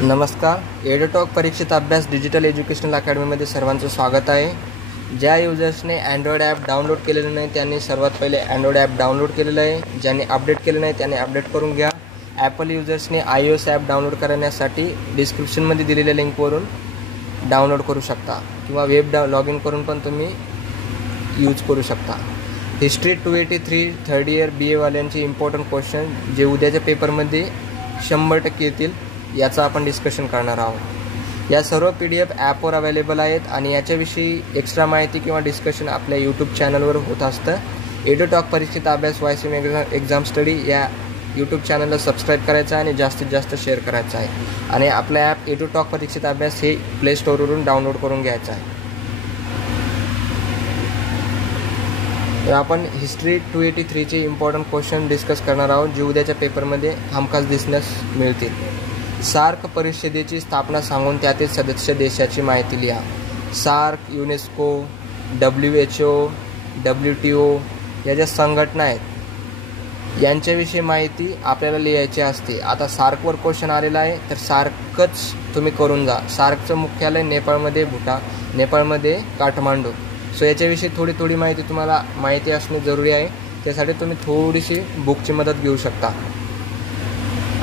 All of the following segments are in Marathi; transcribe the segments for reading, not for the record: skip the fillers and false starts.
नमस्कार. एडुटॉक परीक्षित अभ्यास डिजिटल एज्युकेशनल अकॅडमीमध्ये सर्वांचं स्वागत आहे. ज्या युजर्सने अँड्रॉइड ॲप डाउनलोड केलेलं नाही त्यांनी सर्वात पहिले अँड्रॉइड ॲप डाउनलोड केलेलं आहे. ज्यांनी अपडेट केलं नाही त्यांनी अपडेट करून घ्या. ॲपल युजर्सने iOS ॲप डाउनलोड करण्यासाठी डिस्क्रिप्शनमध्ये दिलेल्या लिंकवरून डाउनलोड करू शकता किंवा वेब लॉग इन करून पण तुम्ही यूज करू शकता. हिस्ट्री 283 थर्ड इयर BA वाल्यांचे इम्पॉर्टंट क्वेश्चन जे उद्याच्या पेपरमध्ये 100% येतील याचा आपण डिस्कशन करणार आहोत. या सर्व PDF ॲपवर अवेलेबल आहेत आणि याच्याविषयी एक्स्ट्रा माहिती किंवा डिस्कशन आपल्या यूट्यूब चॅनलवर होत असतं. एडुटॉक परीक्षित अभ्यास YCM एक्झाम स्टडी या यूट्यूब चॅनलला सबस्क्राईब करायचं आहे आणि जास्तीत जास्त शेअर करायचं आहे. आणि आपलं ॲप एडुटॉक परीक्षित अभ्यास हे प्ले स्टोअरवरून डाउनलोड करून घ्यायचं आहे. तर आपण हिस्ट्री 283चे इम्पॉर्टंट क्वेश्चन डिस्कस करणार आहोत जे उद्याच्या पेपरमध्ये हमखास दिसण्यास मिळतील. सार्क परिषदेची स्थापना सांगून त्यातील सदस्य देशाची माहिती लिहा. सार्क, युनेस्को, WHO, WTO या ज्या संघटना आहेत यांच्याविषयी माहिती आपल्याला लिहायची असते. आता सार्कवर क्वेश्चन आलेला आहे तर सार्कच तुम्ही करून जा. सार्कचं मुख्यालय नेपाळमध्ये काठमांडू. सो याच्याविषयी थोडी माहिती तुम्हाला माहिती असणे जरुरी आहे. त्यासाठी तुम्ही थोडीशी बुकची मदत घेऊ शकता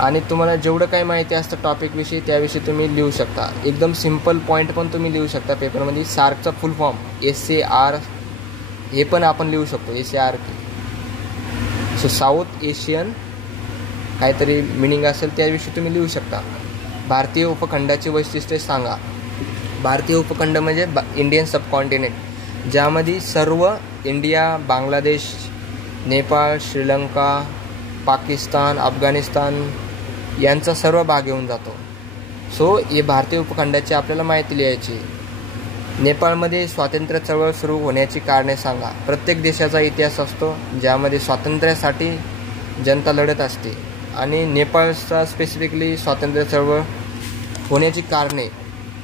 आणि तुम्हाला जेवढं काही माहिती असतं टॉपिकविषयी त्याविषयी तुम्ही लिहू शकता. एकदम सिम्पल पॉईंट पण तुम्ही लिहू शकता पेपरमध्ये. सार्कचा फुल फॉर्म SAR हे पण आपण लिहू शकतो. SAR सो साऊथ एशियन काहीतरी मिनिंग असेल त्याविषयी तुम्ही लिहू शकता. भारतीय उपखंडाची वैशिष्ट्ये सांगा. भारतीय उपखंड म्हणजे इंडियन सबकॉन्टिनेंट ज्यामध्ये सर्व इंडिया, बांगलादेश, नेपाळ, श्रीलंका, पाकिस्तान, अफगाणिस्तान यांचा सर्व भाग येऊन जातो. सो हे भारतीय उपखंडाची आपल्याला माहिती लिहायची. नेपाळमध्ये स्वातंत्र्य चळवळ सुरू होण्याची कारणे सांगा. प्रत्येक देशाचा इतिहास असतो ज्यामध्ये स्वातंत्र्यासाठी जनता लढत असते आणि नेपाळचा स्पेसिफिकली स्वातंत्र्य चळवळ होण्याची कारणे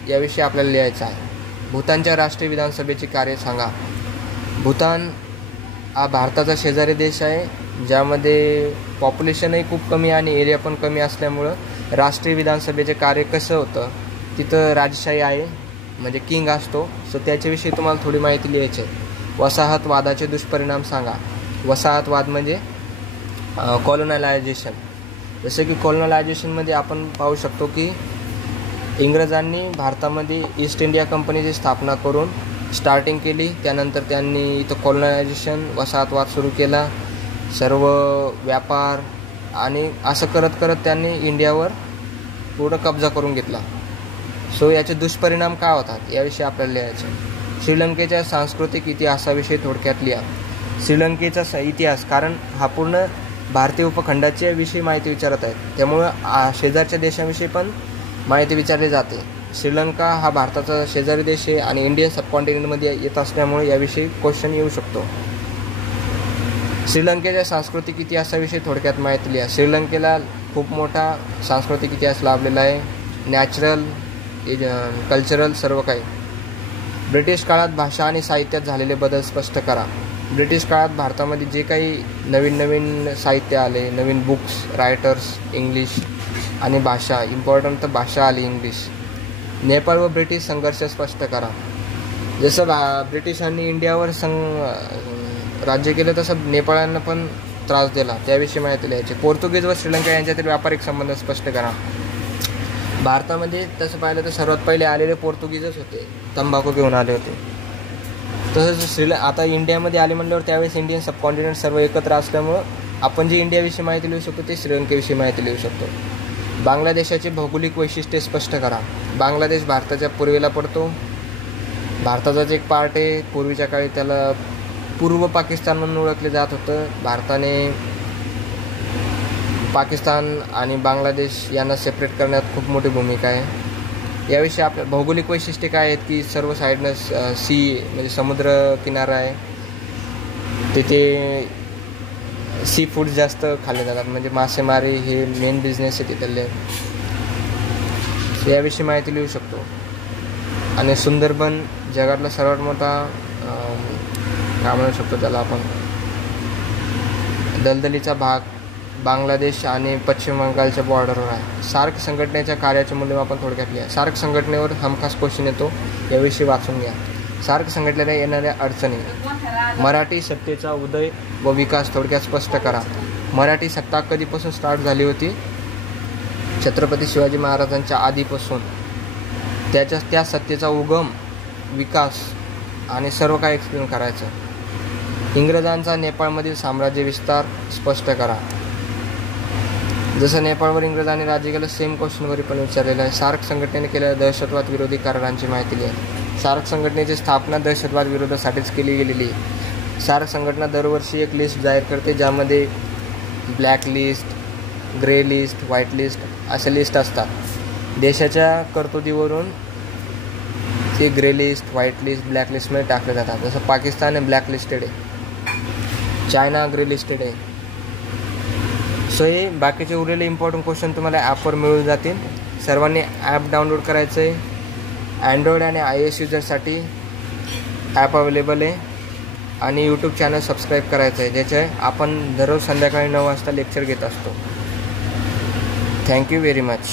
याविषयी आपल्याला लिहायचं आहे. भूतानच्या राष्ट्रीय विधानसभेची कार्य सांगा. भूतान हा भारताचा शेजारी देश आहे ज्यामध्ये पॉप्युलेशनही खूप कमी आणि एरिया पण कमी असल्यामुळं राष्ट्रीय विधानसभेचे कार्य कसं होतं तिथं राजशाही आहे म्हणजे किंग असतो. सो त्याच्याविषयी तुम्हाला थोडी माहिती लिहायची आहे. वसाहतवादाचे दुष्परिणाम सांगा. वसाहतवाद म्हणजे कॉलोनायझेशन. जसं की कॉलोनायझेशनमध्ये आपण पाहू शकतो की इंग्रजांनी भारतामध्ये ईस्ट इंडिया कंपनीची स्थापना करून स्टार्टिंग केली. त्यानंतर त्यांनी इथं कॉलोनायझेशन वसाहतवाद सुरू केला. सर्व व्यापार आणि असं करत करत त्यांनी इंडियावर पूर्ण कब्जा करून घेतला. सो याचे दुष्परिणाम काय होतात याविषयी आपल्याला लिहायचे. श्रीलंकेच्या सांस्कृतिक इतिहासाविषयी थोडक्यात लिहा. श्रीलंकेचा इतिहास कारण हा पूर्ण भारतीय उपखंडाच्या विषयी माहिती विचारत आहेत त्यामुळं शेजारच्या देशांविषयी पण माहिती विचारली जाते. श्रीलंका हा भारताचा शेजारी देश आहे आणि इंडियन सबकॉन्टिनेंटमध्ये येत असल्यामुळे याविषयी क्वेश्चन येऊ शकतो. श्रीलंकेच्या सांस्कृतिक इतिहासाविषयी थोडक्यात माहिती लिहा. श्रीलंकेला खूप मोठा सांस्कृतिक इतिहास लाभलेला आहे. नॅचरल, कल्चरल सर्व काही. ब्रिटिश काळात भाषा आणि साहित्यात झालेले बदल स्पष्ट करा. ब्रिटिश काळात भारतामध्ये जे काही नवीन साहित्य आले, नवीन बुक्स, रायटर्स, इंग्लिश आणि भाषा, इम्पॉर्टंट तर भाषा आली इंग्लिश. नेपाळ व ब्रिटिश संघर्ष स्पष्ट करा. जसं ब्रिटिशांनी इंडियावर राज्य केलं तसं नेपाळांना पण त्रास दिला त्याविषयी माहिती लिहायची. पोर्तुगीज व श्रीलंका यांच्यातील व्यापारिक संबंध स्पष्ट करा. भारतामध्ये तसं पाहिलं तर सर्वात पहिले आलेले पोर्तुगीजच होते. तंबाखू घेऊन आले होते. तसंच आता इंडियामध्ये आले म्हटल्यावर त्यावेळेस इंडियन सबकॉन्टिनेंट सर्व एकत्र असल्यामुळं आपण जी इंडियाविषयी माहिती लिहू शकतो ते श्रीलंकेविषयी माहिती लिहू शकतो. बांगलादेशाची भौगोलिक वैशिष्ट्ये स्पष्ट करा. बांगलादेश भारताच्या पूर्वेला पडतो. भारताचाच एक पार्ट आहे. पूर्वीच्या काळी त्याला पूर्व पाकिस्तान म्हणून ओळखले जात होतं. भारताने पाकिस्तान आणि बांगलादेश यांना सेपरेट करण्यात खूप मोठी भूमिका आहे. याविषयी आपल्या भौगोलिक वैशिष्ट्ये काय आहेत की सर्व साईडनं म्हणजे समुद्र किनारा आहे. तिथे सी फूड जास्त खाल्ले जातात म्हणजे मासेमारी हे मेन बिझनेस आहे तिथले. याविषयी माहिती लिहू शकतो. आणि सुंदरबन जगातला सर्वात मोठा काय म्हणू शकतो त्याला आपण दलदलीचा भाग बांगलादेश आणि पश्चिम बंगालच्या बॉर्डरवर आहे. सार्क संघटनेच्या कार्याचे मूल्यमापन थोडक्यात लिहा. सार्क संघटनेवर हमखास क्वेश्चन येतो, याविषयी वाचून घ्या. सार्क संघटनेला येणाऱ्या अडचणी. मराठी सत्तेचा उदय व विकास थोडक्यात स्पष्ट करा. मराठी सत्ता कधीपासून स्टार्ट झाली होती? छत्रपती शिवाजी महाराजांच्या आधीपासून. त्या सत्तेचा उगम, विकास आणि सर्व काही एक्सप्लेन करायचं. इंग्रजांचा नेपाळमधील साम्राज्य विस्तार स्पष्ट करा. जसं नेपाळवर इंग्रजांनी राज्य केलं, सेम क्वेश्चनवर पण विचारलेलं आहे. सार्क संघटनेने केलेल्या दहशतवाद विरोधी करारांची माहिती लिहा. सार्क संघटनेची स्थापना दहशतवाद विरोधासाठीच केली गेलेली आहे. सार्क संघटना दरवर्षी एक लिस्ट जाहीर करते, ज्यामध्ये black list, grey list, white list असे लिस्ट असतात. देशाच्या कर्तुत्वावरून ते grey list, white list, black लिस्टमध्ये टाकले जातात. जसं पाकिस्तान हे ब्लॅक लिस्टेड आहे, चायना ग्रे लिस्टेड आहे. सो हे बाकीचे उरलेले इम्पॉर्टंट क्वेश्चन तुम्हाला ॲपवर मिळून जातील. सर्वांनी ॲप डाउनलोड करायचं आहे. अँड्रॉइड आणि iOS युजरसाठी ॲप अवेलेबल आहे आणि यूट्यूब चॅनल सबस्क्राईब करायचं आहे, ज्याचे आपण दररोज संध्याकाळी 9 वाजता लेक्चर घेत असतो. Thank you very much.